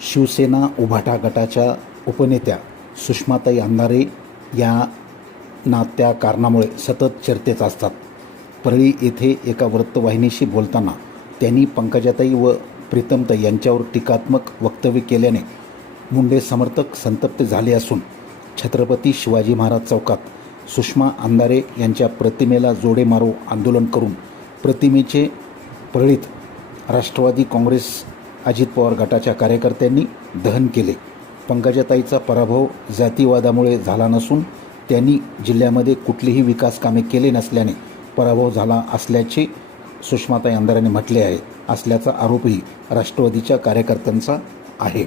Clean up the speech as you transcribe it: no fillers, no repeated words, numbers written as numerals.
शिवसेना उभाटा गटाच्या उपनेत्या सुषमाताई अंधारे यांना त्या कारणामुळे सतत चर्चेत असतात. परळी येथे एका वृत्तवाहिनीशी बोलताना त्यांनी पंकजाताई व प्रीतमताई यांच्यावर टीकात्मक वक्तव्य केल्याने मुंडे समर्थक संतप्त झाले असून छत्रपती शिवाजी महाराज चौकात सुषमा अंधारे यांच्या प्रतिमेला जोडे मारो आंदोलन करून प्रतिमेचे परळीत राष्ट्रवादी काँग्रेस अजित पवार गटाच्या कार्यकर्त्यांनी दहन केले. पंकजाताईचा पराभव जातीवादामुळे झाला नसून त्यांनी जिल्ह्यामध्ये कुठलीही विकास कामे केले नसल्याने पराभव झाला असल्याचे सुषमाताई अंधारेंनी म्हटले आहे असल्याचा आरोपही राष्ट्रवादीच्या कार्यकर्त्यांचा आहे.